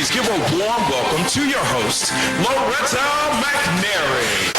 please give a warm welcome to your host, Loretta McNary.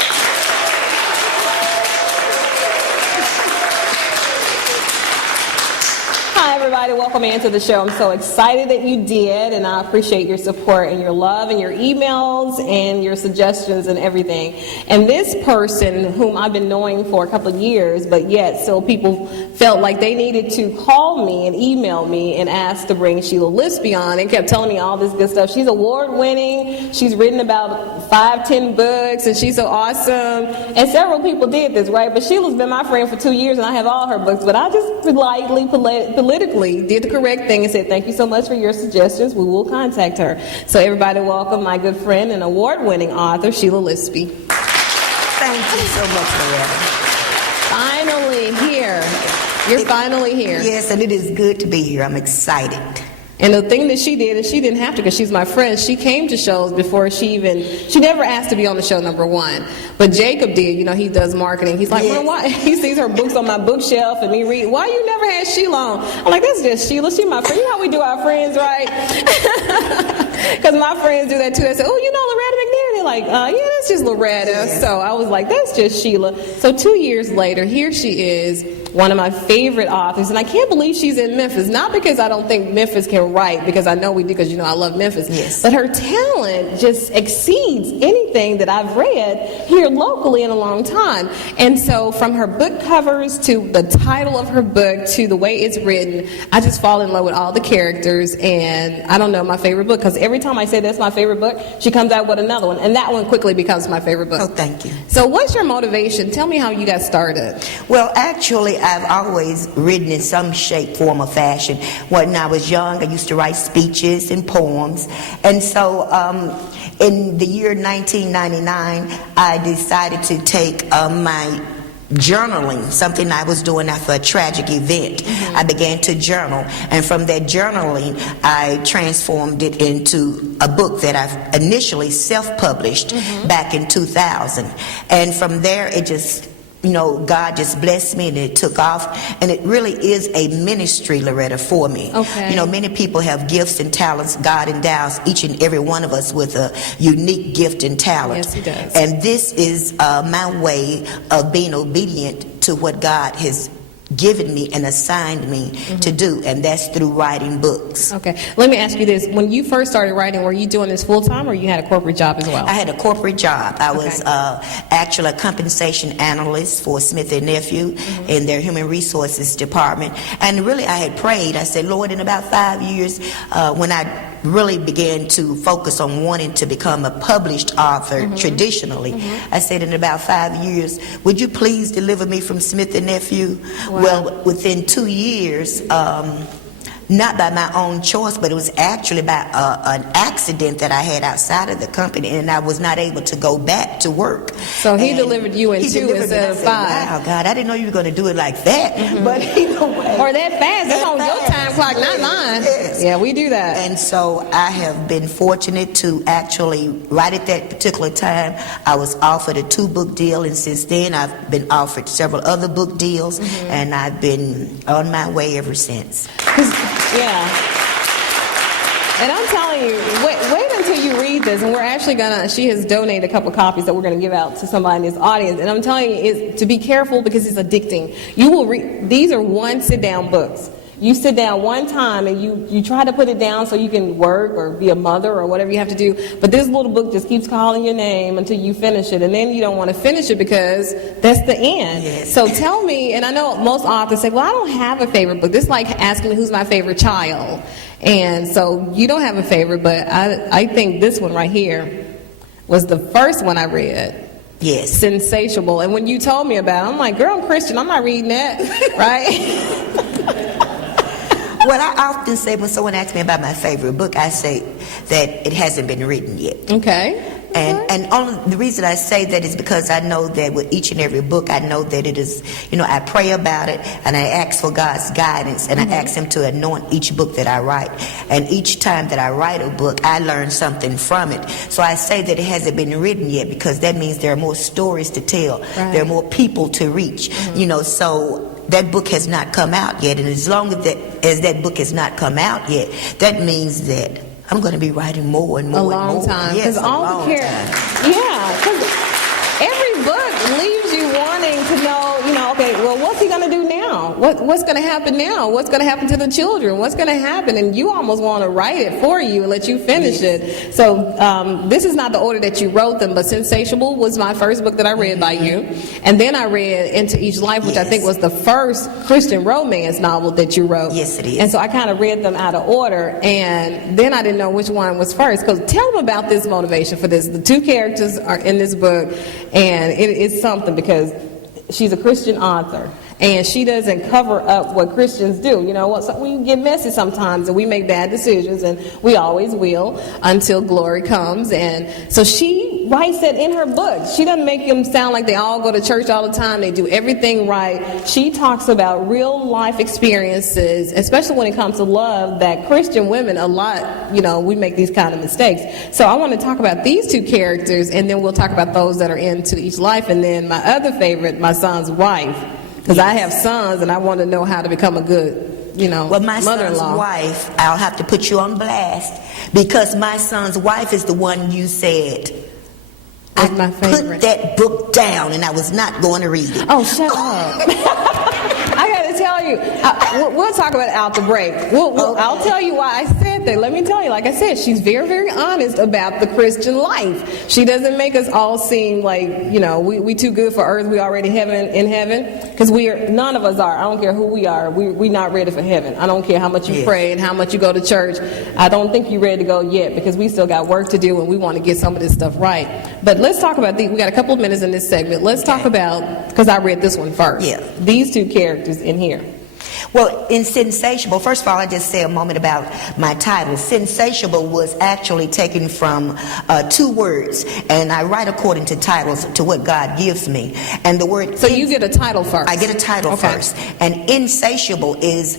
Hi, everybody. Welcome into the show. I'm so excited that you did, and I appreciate your support and your love and your emails and your suggestions and everything. And this person, whom I've been knowing for a couple of years, but yet still people felt like they needed to call me and email me and ask to bring Shelia Lipsey on, and kept telling me all this good stuff. She's award-winning. She's written about 5-10 books, and she's so awesome. And several people did this, right? But Sheila's been my friend for 2 years, and I have all her books. But I just politely, politically did the correct thing and said, thank you so much for your suggestions. We will contact her. So everybody welcome my good friend and award-winning author, Shelia Lipsey. Thank you so much, Loretta. Finally here. You're finally here. Yes, and it is good to be here. I'm excited. And the thing that she did is she didn't have to, because she's my friend. She came to shows before she never asked to be on the show, number one. But Jacob did. You know, he does marketing. He's like, well, why? He sees her books on my bookshelf and me read. Why you never had Sheila on? I'm like, that's just Sheila. She's my friend. You know how we do our friends, right? Because my friends do that too. I said, oh, you know Loretta McNary? They're like, yeah, that's just Loretta. Yeah. So I was like, that's just Sheila. So 2 years later, here she is, one of my favorite authors, and I can't believe she's in Memphis. Not because I don't think Memphis can write, because I know we do, because you know I love Memphis. Yes. But her talent just exceeds anything that I've read here locally in a long time. And so from her book covers to the title of her book to the way it's written, I just fall in love with all the characters. And I don't know, my favorite book, because every time I say that's my favorite book, she comes out with another one, and that one quickly becomes my favorite book. Oh, thank you. So what's your motivation? Tell me how you got started. Well, actually, I've always written in some shape, form, or fashion. When I was young, I used to write speeches and poems. And so in the year 1999, I decided to take my journaling, something I was doing after a tragic event. Mm-hmm. I began to journal, and from that journaling I transformed it into a book that I initially self-published back in 2000. And from there it just, you know, God just blessed me and it took off. And it really is a ministry, Loretta, for me. Okay. You know, many people have gifts and talents. God endows each and every one of us with a unique gift and talent. Yes, he does. And this is my way of being obedient to what God has given me and assigned me to do, and that's through writing books. Okay, let me ask you this. When you first started writing, were you doing this full-time, or you had a corporate job as well? I had a corporate job. I was actually a compensation analyst for Smith & Nephew in their human resources department. And really I had prayed. I said, Lord, in about 5 years, when I really began to focus on wanting to become a published author traditionally, I said, in about 5 years, would you please deliver me from Smith & Nephew? Wow. Well, within 2 years, not by my own choice, but it was actually by an accident that I had outside of the company, and I was not able to go back to work. So he delivered you in 2 instead of 5. Wow, God, I didn't know you were going to do it like that. But either way. Or that fast. That's on your time clock, not mine. Yes. Yeah, we do that. And so I have been fortunate to actually, right at that particular time, I was offered a 2-book deal, and since then I've been offered several other book deals, and I've been on my way ever since. Yeah. And I'm telling you, wait until you read this, and we're actually she has donated a couple copies that we're gonna give out to somebody in this audience, and I'm telling you, is to be careful, because it's addicting. You will read, these are one sit-down books. You sit down one time and you try to put it down so you can work or be a mother or whatever you have to do, but this little book just keeps calling your name until you finish it, and then you don't want to finish it because that's the end. Yes. So tell me, and I know most authors say, well, I don't have a favorite book. This is like asking me who's my favorite child. And so you don't have a favorite, but I think this one right here was the first one I read. Yes. Sensational. And when you told me about it, I'm like, girl, I'm Christian. I'm not reading that, right? Well, I often say when someone asks me about my favorite book, I say that it hasn't been written yet. Okay. And only the reason I say that is because I know that with each and every book, I know that it is, you know, I pray about it and I ask for God's guidance, and I ask Him to anoint each book that I write. And each time that I write a book, I learn something from it. So I say that it hasn't been written yet because that means there are more stories to tell. Right. There are more people to reach, you know, so that book has not come out yet. And as long as that book has not come out yet, that means that I'm going to be writing more and more. A long and more. time. Yes, Because all the yeah, because every book leaves you wanting to know, okay, well, what's he going to do now? What's going to happen now? What's going to happen to the children? What's going to happen? And you almost want to write it for you and let you finish it. So this is not the order that you wrote them, but Sensational was my first book that I read by you. And then I read Into Each Life, which I think was the first Christian romance novel that you wrote. Yes, it is. And so I kind of read them out of order, and then I didn't know which one was first. Because tell them about this motivation for this. The two characters are in this book, and it's something because she's a Christian author, and she doesn't cover up what Christians do. You know what? So we get messy sometimes, and we make bad decisions, and we always will until glory comes. And so she writes it in her book. She doesn't make them sound like they all go to church all the time. They do everything right. She talks about real life experiences, especially when it comes to love, that Christian women a lot, we make these kind of mistakes. So I want to talk about these two characters, and then we'll talk about those that are into each life. And then my other favorite, my son's wife. Because I have sons, and I want to know how to become a good, well, my mother-in-law. son's wife, I'll have to put you on blast, because my son's wife is the one you said, That's my favorite. Put that book down, and I was not going to read it. Oh, shut up. I got to tell you, we'll talk about it out the break. I'll tell you why I said that. Let me tell you, like I said, she's very, very honest about the Christian life. She doesn't make us all seem like, we too good for earth, we already in heaven. Because none of us are. I don't care who we are. We're not ready for heaven. I don't care how much you pray and how much you go to church. I don't think you're ready to go yet, because we still got work to do, and we want to get some of this stuff right. But let's talk about we got a couple of minutes in this segment. Let's talk about, because I read this one first. Yeah. These two characters in here. Well, in Sensational, first of all, I just say a moment about my title. Sensational was actually taken from 2 words, and I write according to titles, to what God gives me. And the word... So you get a title first. I get a title first. And insatiable is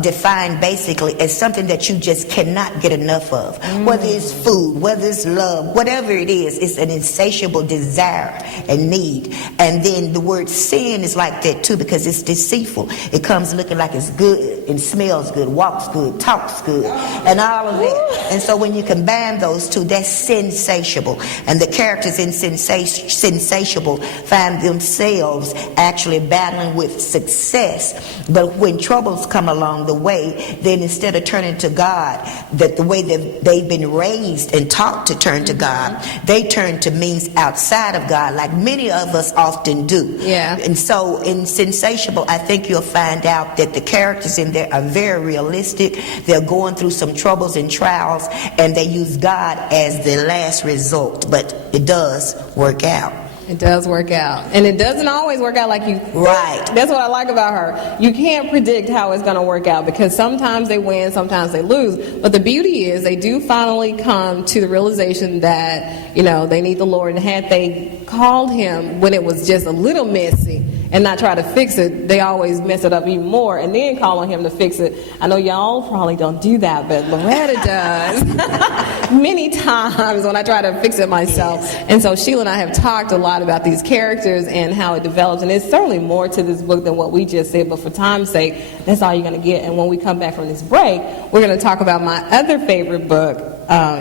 defined basically as something that you just cannot get enough of. Whether it's food, whether it's love, whatever it is, it's an insatiable desire and need. And then the word sin is like that too, because it's deceitful. It comes looking like it's good and smells good, walks good, talks good, and all of that. And so when you combine those two, that's sensational. And the characters in sensational find themselves actually battling with success. But when troubles come along the way, then instead of turning to God, that the way that they've been raised and taught to turn to God, they turn to means outside of God, like many of us often do. Yeah. And so in sensational, I think you'll find out that the characters in there are very realistic. They're going through some troubles and trials, and they use God as the last result. But it does work out. It does work out. And it doesn't always work out like you... Right. That's what I like about her. You can't predict how it's going to work out, because sometimes they win, sometimes they lose. But the beauty is they do finally come to the realization that, they need the Lord. And had they called him when it was just a little messy and not try to fix it, they always mess it up even more and then call on him to fix it. I know y'all probably don't do that, but Loretta does many times when I try to fix it myself. And so Sheila and I have talked a lot about these characters and how it develops, and it's certainly more to this book than what we just said, but for time's sake, that's all you're going to get. And when we come back from this break, we're going to talk about my other favorite book,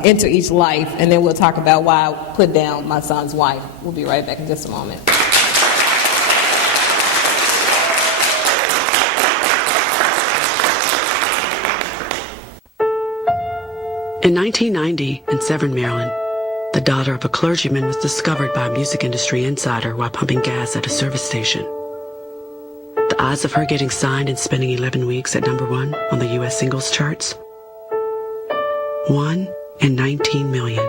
Into Each Life, and then we'll talk about why I put down my son's wife. We'll be right back in just a moment. In 1990, in Severn, Maryland, the daughter of a clergyman was discovered by a music industry insider while pumping gas at a service station. The odds of her getting signed and spending 11 weeks at #1 on the U.S. singles charts? 1 in 19 million.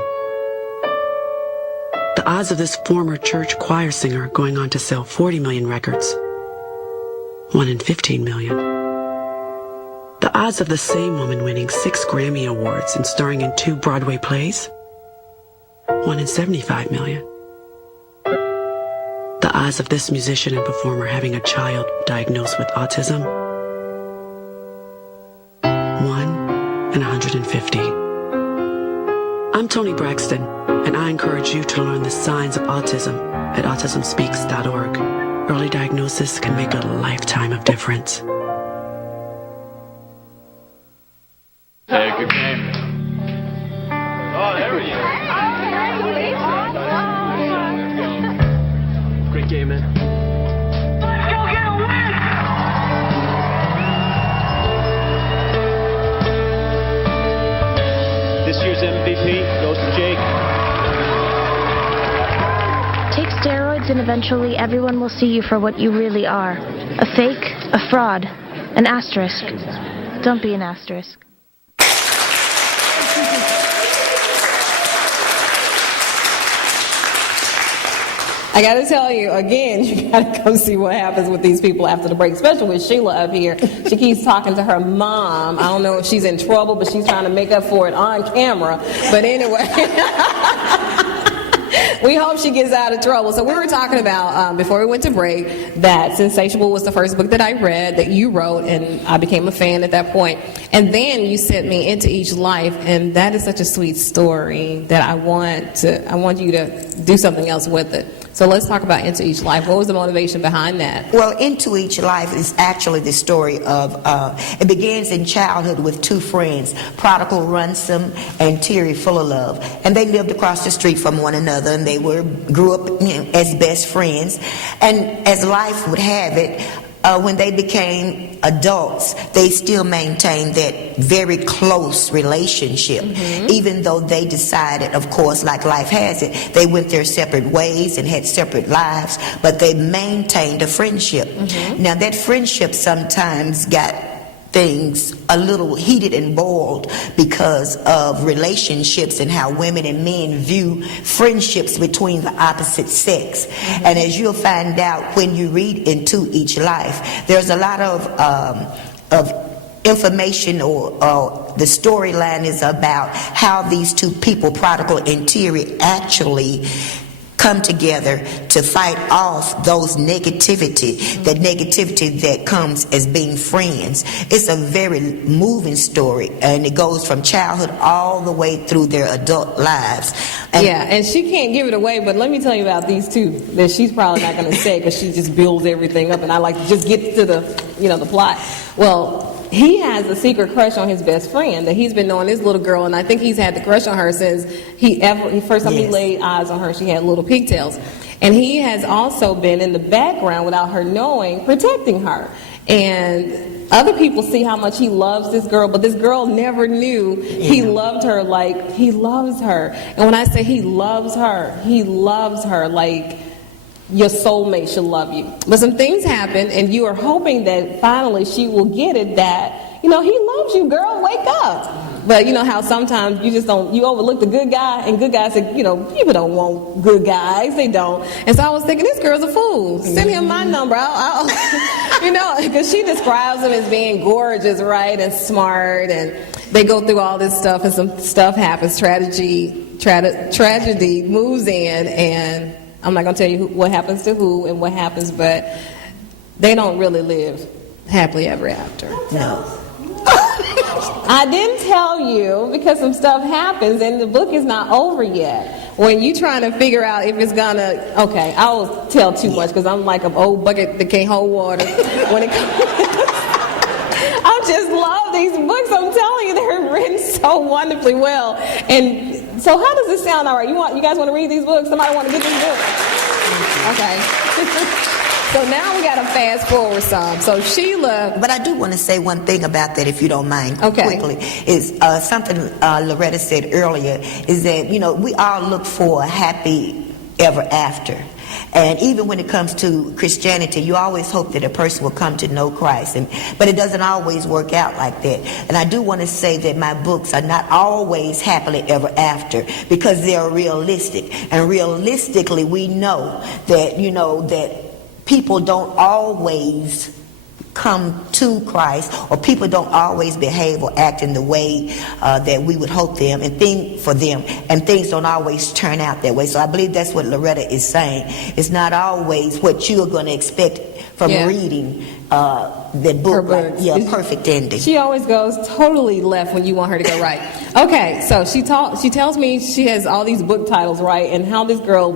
The odds of this former church choir singer going on to sell 40 million records? 1 in 15 million. The odds of the same woman winning 6 Grammy Awards and starring in 2 Broadway plays? 1 in 75 million. The odds of this musician and performer having a child diagnosed with autism? 1 in 150. I'm Toni Braxton, and I encourage you to learn the signs of autism at autismspeaks.org. Early diagnosis can make a lifetime of difference. Take a game. Great game, man. Let's go get a win! This year's MVP goes to Jake. Take steroids and eventually everyone will see you for what you really are. A fake, a fraud, an asterisk. Don't be an asterisk. I got to tell you, again, you got to come see what happens with these people after the break, especially with Shelia up here. She keeps talking to her mom. I don't know if she's in trouble, but she's trying to make up for it on camera. But anyway, we hope she gets out of trouble. So we were talking about, before we went to break, that Sensational was the first book that I read, that you wrote, and I became a fan at that point. And then you sent me Into Each Life, and that is such a sweet story that I want you to do something else with it. So let's talk about Into Each Life. What was the motivation behind that? Well, Into Each Life is actually the story of, it begins in childhood with two friends, Prodigal Ransom and Terry Full of Love. And they lived across the street from one another, and they grew up as best friends. And as life would have it, when they became adults, they still maintained that very close relationship, even though they decided, of course, like life has it, they went their separate ways and had separate lives, but they maintained a friendship. Now, that friendship sometimes got things a little heated and boiled because of relationships and how women and men view friendships between the opposite sex. And as you'll find out when you read Into Each Life, there's a lot of information, or the storyline is about how these two people, Prodigal and Terry, actually come together to fight off those negativity, that negativity that comes as being friends. It's a very moving story, and it goes from childhood all the way through their adult lives. And she can't give it away, but let me tell you about these two that she's probably not going to say, because she just builds everything up, and I like to just get to the plot. Well, he has a secret crush on his best friend, that he's been knowing this little girl, and I think he's had the crush on her since first time he laid eyes on her, she had little pigtails. And he has also been in the background without her knowing, protecting her. And other people see how much he loves this girl, but this girl never knew he loved her like he loves her. And when I say he loves her like your soulmate should love you. But some things happen, and you are hoping that finally she will get it, that, he loves you, girl, wake up. But you know how sometimes you overlook the good guy, and good guys say, people don't want good guys, they don't. And so I was thinking, this girl's a fool. Send him my number, I'll because she describes him as being gorgeous, right, and smart, and they go through all this stuff, and some stuff happens, tragedy moves in, and I'm not going to tell you what happens to who and what happens, but they don't really live happily ever after. No. I didn't tell you because some stuff happens and the book is not over yet. When you trying to figure out if it's gonna, okay, I won't tell too much because I'm like an old bucket that can't hold water. When it comes, I just love these books. I'm telling you, they're written so wonderfully well. And so how does this sound? All right, you guys want to read these books? Somebody want to get these books? Okay. So now we got to fast forward some. So Shelia. But I do want to say one thing about that, if you don't mind, quickly. Is something Loretta said earlier, is that, we all look for a happy ever after. And even when it comes to Christianity, you always hope that a person will come to know Christ. But it doesn't always work out like that. And I do want to say that my books are not always happily ever after, because they are realistic. And realistically, we know that, that people don't always come to Christ, or people don't always behave or act in the way that we would hope them and think for them, and things don't always turn out that way. So I believe that's what Loretta is saying. It's not always what you are going to expect from reading that book. Perfect ending. She always goes totally left when you want her to go right. Okay, so she tells me she has all these book titles right, and how this girl